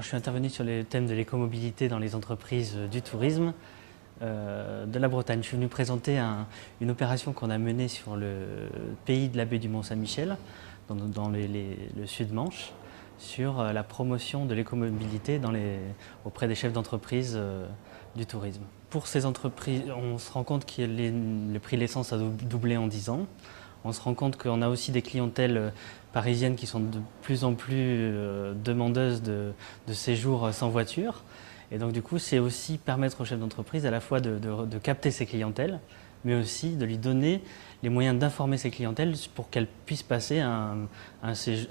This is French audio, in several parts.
Je suis intervenu sur le thème de l'écomobilité dans les entreprises du tourisme de la Bretagne. Je suis venu présenter une opération qu'on a menée sur le pays de la baie du Mont-Saint-Michel, dans le Sud-Manche, sur la promotion de l'écomobilité auprès des chefs d'entreprise du tourisme. Pour ces entreprises, on se rend compte que le prix de l'essence a doublé en 10 ans. On se rend compte qu'on a aussi des clientèles parisiennes qui sont de plus en plus demandeuses de séjours sans voiture. Et donc du coup, c'est aussi permettre aux chefs d'entreprise à la fois de capter ces clientèles, mais aussi de lui donner les moyens d'informer ces clientèles pour qu'elles puissent passer un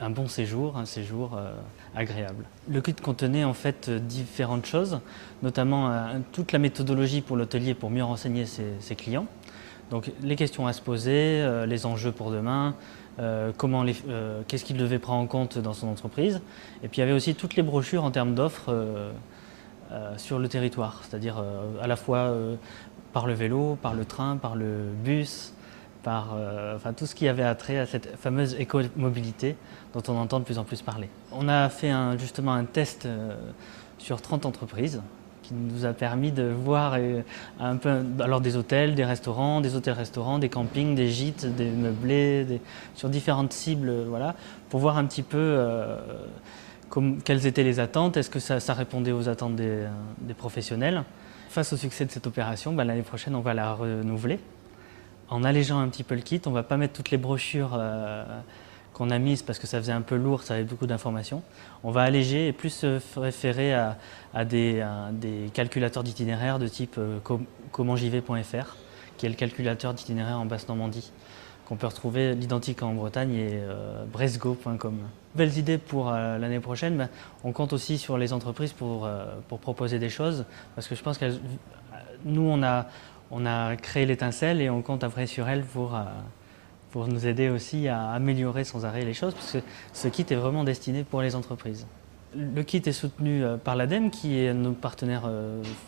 bon séjour, un séjour agréable. Le kit contenait en fait différentes choses, notamment toute la méthodologie pour l'hôtelier pour mieux renseigner ses clients. Donc les questions à se poser, les enjeux pour demain, qu'est-ce qu'il devait prendre en compte dans son entreprise. Et puis il y avait aussi toutes les brochures en termes d'offres sur le territoire, c'est-à-dire à la fois par le vélo, par le train, par le bus, enfin, tout ce qui avait attrait à cette fameuse écomobilité dont on entend de plus en plus parler. On a fait justement un test sur 30 entreprises qui nous a permis de voir un peu alors des hôtels, des hôtels-restaurants, des campings, des gîtes, des meublés, sur différentes cibles, voilà, pour voir un petit peu quelles étaient les attentes, est-ce que ça répondait aux attentes des professionnels. Face au succès de cette opération, l'année prochaine, on va la renouveler. En allégeant un petit peu le kit, on ne va pas mettre toutes les brochures qu'on a mises parce que ça faisait un peu lourd, ça avait beaucoup d'informations. On va alléger et plus se référer à des calculateurs d'itinéraire de type commentjyvais.fr, qui est le calculateur d'itinéraire en Basse-Normandie, qu'on peut retrouver l'identique en Bretagne et bresgo.com. Belles idées pour l'année prochaine, on compte aussi sur les entreprises pour proposer des choses, parce que je pense que nous, on a créé l'étincelle et on compte après sur elle pour nous aider aussi à améliorer sans arrêt les choses, parce que ce kit est vraiment destiné pour les entreprises. Le kit est soutenu par l'ADEME, qui est notre partenaire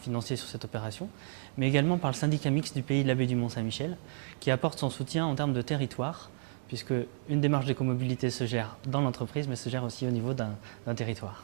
financier sur cette opération, mais également par le syndicat mixte du pays de la baie du Mont-Saint-Michel, qui apporte son soutien en termes de territoire, puisque une démarche d'écomobilité se gère dans l'entreprise, mais se gère aussi au niveau d'un territoire.